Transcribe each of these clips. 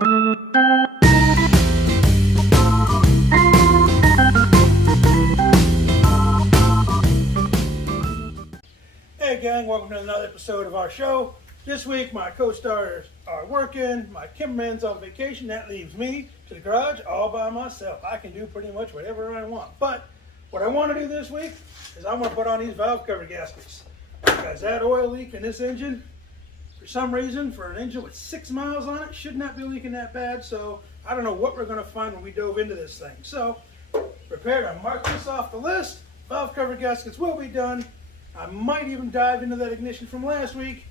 Hey gang, welcome to another episode of our show. This week my co-stars are working, my cameraman's on vacation, that leaves me to the garage all by myself. I can do pretty much whatever I want. But what I want to do this week is I want to put on these valve cover gaskets. Because that oil leak in this engine, for some reason, for an engine with 6 miles on it, should not be leaking that bad. So I don't know what we're going to find when we dove into this thing. So prepare to mark this off the list. Valve cover gaskets will be done. I might even dive into that ignition from last week.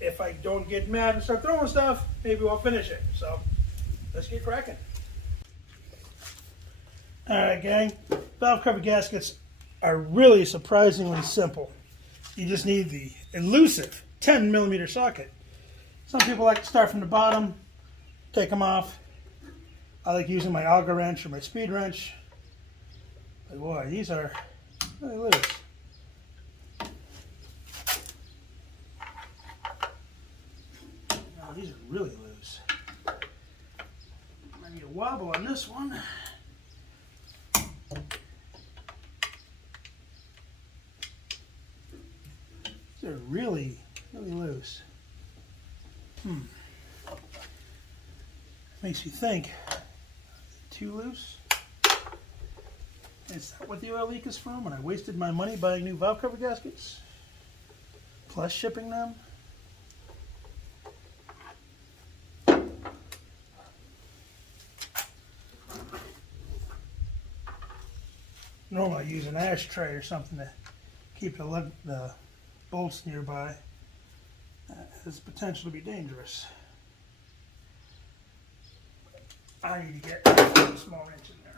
If I don't get mad and start throwing stuff, maybe we'll finish it. So let's get cracking. Alright gang, valve cover gaskets are really surprisingly simple. You just need the elusive 10mm socket. Some people like to start from the bottom, take them off. I like using my auger wrench or my speed wrench. But boy, these are really loose. These are really loose. I need a wobble on this one. These are really, really loose. Makes you think, too loose? Is that what the oil leak is from? And I wasted my money buying new valve cover gaskets? Plus shipping them? Normally I use an ashtray or something to keep the bolts nearby. That has potential to be dangerous. I need to get a small wrench in there.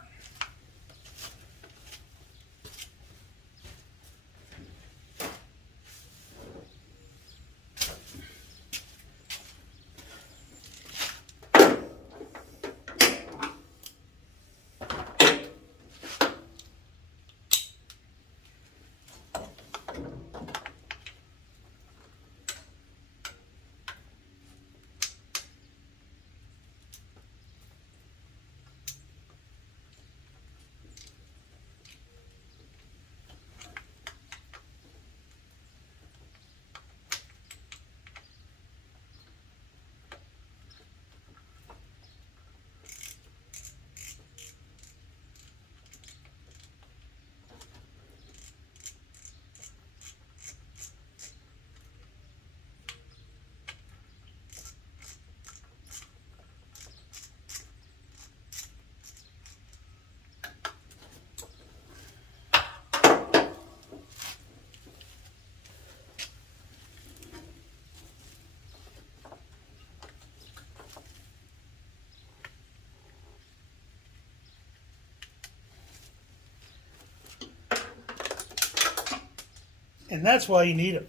And that's why you need them.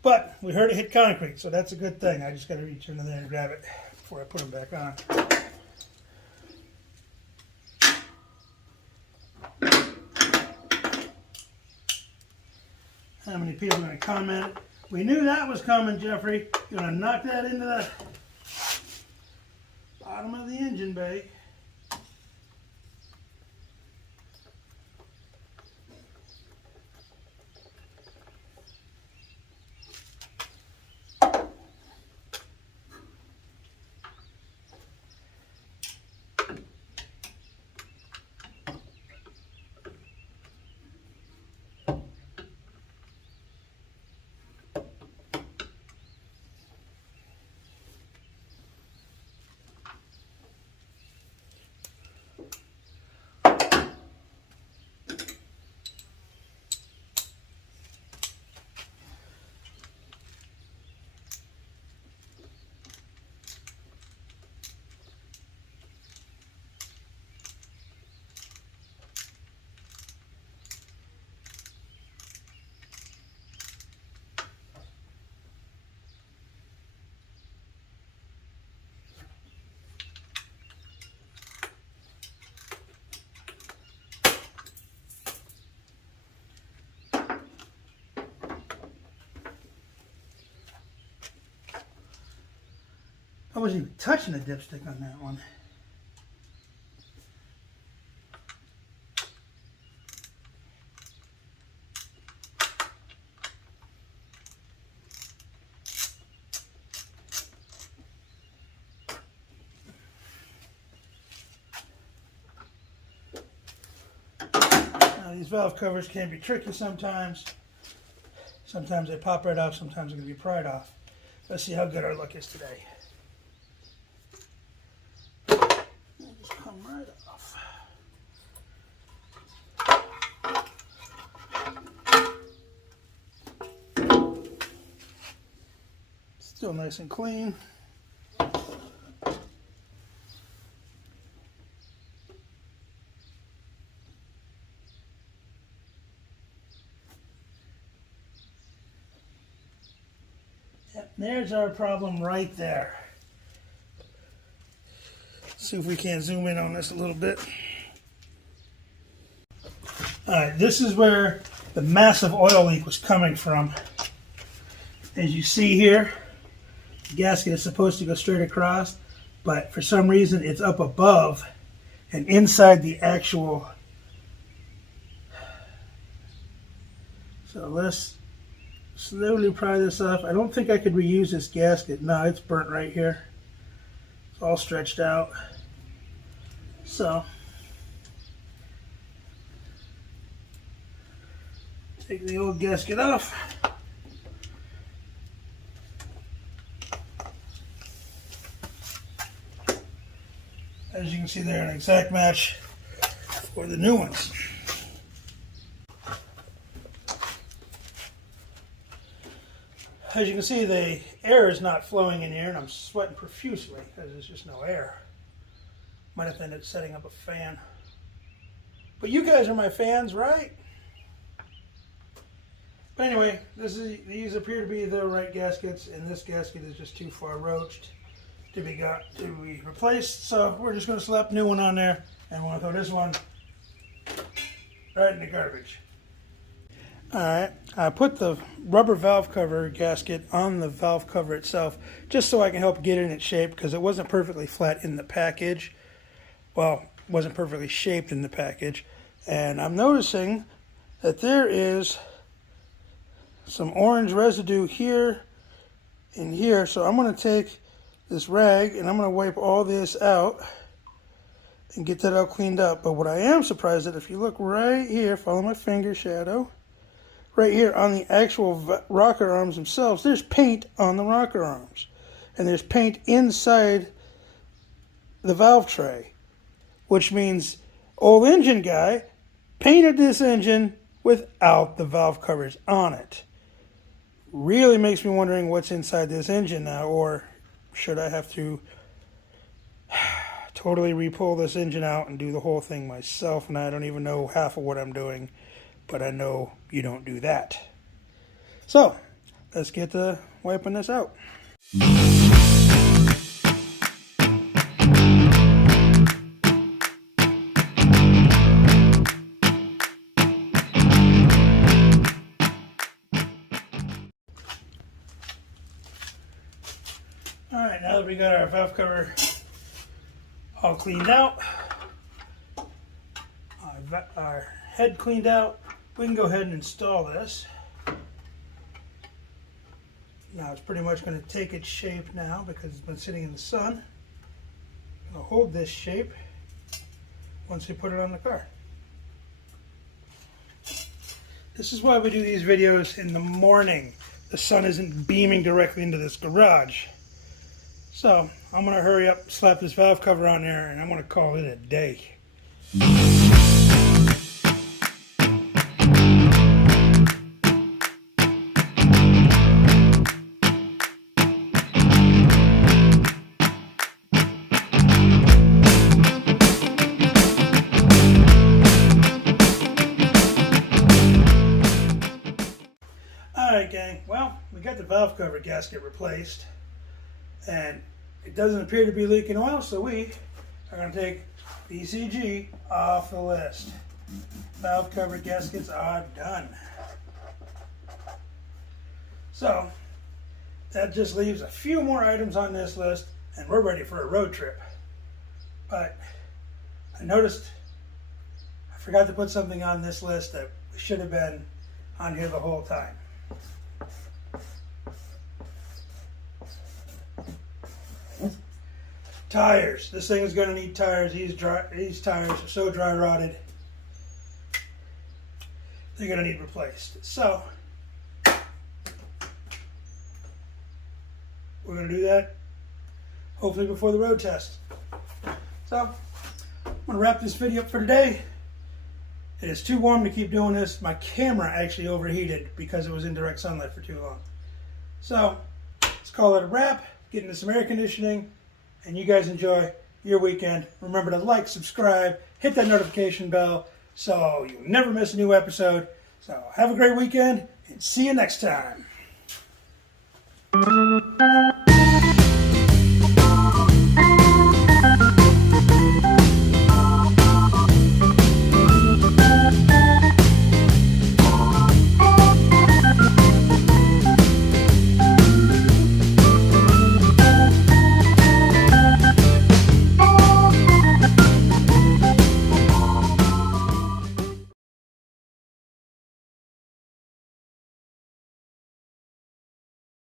But we heard it hit concrete, so that's a good thing. I just got to reach into there and grab it before I put them back on. How many people are going to comment? We knew that was coming, Jeffrey. You're going to knock that into the bottom of the engine bay. I wasn't even touching the dipstick on that one. Now, these valve covers can be tricky sometimes. Sometimes they pop right off, sometimes they're going to be pried off. Let's see how good our luck is today. Just come right off. Still nice and clean. Yep, there's our problem right there. See if we can't zoom in on this a little bit. Alright, this is where the massive oil leak was coming from. As you see here, the gasket is supposed to go straight across, but for some reason it's up above and inside the actual. So let's slowly pry this off. I don't think I could reuse this gasket. No, it's burnt right here. It's all stretched out. So, take the old gasket off. As you can see, they're an exact match for the new ones. As you can see, the air is not flowing in here, and I'm sweating profusely because there's just no air. Might have to end up setting up a fan. But you guys are my fans, right? But anyway, these appear to be the right gaskets, and this gasket is just too far roached to be replaced. So we're just going to slap a new one on there, and we're going to throw this one right in the garbage. Alright, I put the rubber valve cover gasket on the valve cover itself just so I can help get it in its shape, because it wasn't perfectly flat in the package. Well, it wasn't perfectly shaped in the package. And I'm noticing that there is some orange residue here and here. So I'm going to take this rag and I'm going to wipe all this out and get that all cleaned up. But what I am surprised at, if you look right here, follow my finger shadow, right here on the actual rocker arms themselves, there's paint on the rocker arms. And there's paint inside the valve tray, which means old engine guy painted this engine without the valve covers on it. Really makes me wondering what's inside this engine now, or should I have to totally re-pull this engine out and do the whole thing myself? And I don't even know half of what I'm doing, but I know you don't do that. So let's get to wiping this out. Alright, now that we got our valve cover all cleaned out, our head cleaned out, we can go ahead and install this. Now it's pretty much going to take its shape now because it's been sitting in the sun. I'm going to hold this shape once we put it on the car. This is why we do these videos in the morning. The sun isn't beaming directly into this garage. So I'm going to hurry up, slap this valve cover on there, and I'm going to call it a day. Alright gang, well, we got the valve cover gasket replaced, and it doesn't appear to be leaking oil, so we are going to take BCG off the list. Valve cover gaskets are done. So that just leaves a few more items on this list, and we're ready for a road trip. But I noticed I forgot to put something on this list that should have been on here the whole time. Tires. This thing is going to need tires. These tires are so dry rotted. They're going to need replaced. So we're going to do that hopefully before the road test. So I'm going to wrap this video up for today. It is too warm to keep doing this. My camera actually overheated because it was in direct sunlight for too long. So let's call it a wrap. Get into some air conditioning. And you guys enjoy your weekend. Remember to like, subscribe, hit that notification bell so you'll never miss a new episode. So have a great weekend and see you next time.